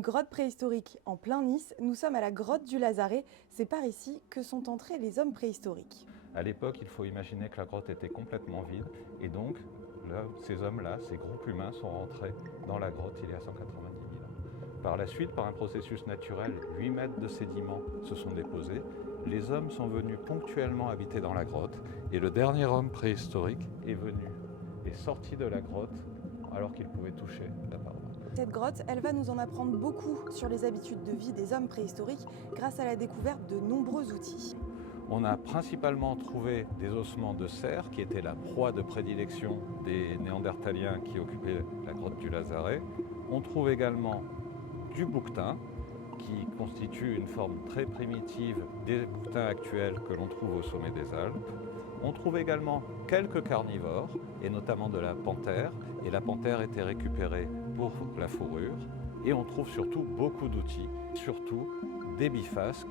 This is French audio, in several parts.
Une grotte préhistorique en plein Nice, nous sommes à la grotte du Lazaret. C'est par ici que sont entrés les hommes préhistoriques. À l'époque, il faut imaginer que la grotte était complètement vide et donc là, ces hommes-là, ces groupes humains sont rentrés dans la grotte il y a 190 000 ans. Par la suite, par un processus naturel, 8 mètres de sédiments se sont déposés. Les hommes sont venus ponctuellement habiter dans la grotte et le dernier homme préhistorique est sorti de la grotte alors qu'il pouvait toucher la paroi. Cette grotte, elle va nous en apprendre beaucoup sur les habitudes de vie des hommes préhistoriques grâce à la découverte de nombreux outils. On a principalement trouvé des ossements de cerf qui étaient la proie de prédilection des néandertaliens qui occupaient la grotte du Lazaret. On trouve également du bouquetin qui constitue une forme très primitive des bouquetins actuels que l'on trouve au sommet des Alpes. On trouve également quelques carnivores, et notamment de la panthère, et la panthère était récupérée pour la fourrure. Et on trouve surtout beaucoup d'outils, surtout des bifaces.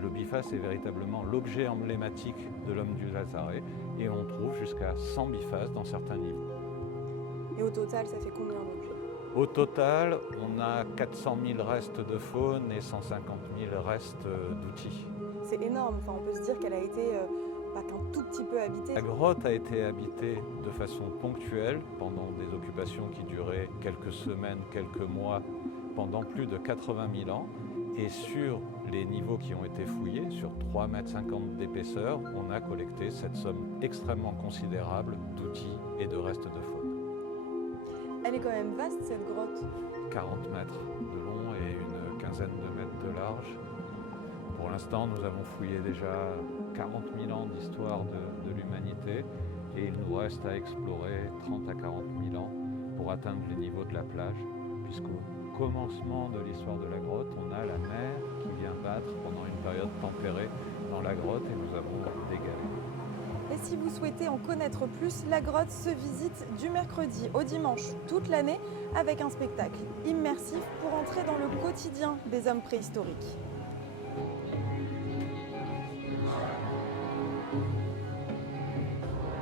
Le biface est véritablement l'objet emblématique de l'homme du Lazaret, et on trouve jusqu'à 100 bifaces dans certains niveaux. Et au total, ça fait combien d'objets ? Au total, on a 400 000 restes de faune et 150 000 restes d'outils. C'est énorme, enfin, on peut se dire qu'elle a été pas qu'un tout petit peu habitée. La grotte a été habitée de façon ponctuelle pendant des occupations qui duraient quelques semaines, quelques mois, pendant plus de 80 000 ans. Et sur les niveaux qui ont été fouillés, sur 3,50 m d'épaisseur, on a collecté cette somme extrêmement considérable d'outils et de restes de faune. Elle est quand même vaste, cette grotte. 40 mètres de long et une quinzaine de mètres de large. Pour l'instant, nous avons fouillé déjà 40 000 ans d'histoire de l'humanité et il nous reste à explorer 30 à 40 000 ans pour atteindre les niveaux de la plage, puisqu'au commencement de l'histoire de la grotte, on a la mer qui vient battre pendant une période tempérée dans la grotte et nous avons dégalé. Et si vous souhaitez en connaître plus, la grotte se visite du mercredi au dimanche toute l'année avec un spectacle immersif pour entrer dans le quotidien des hommes préhistoriques.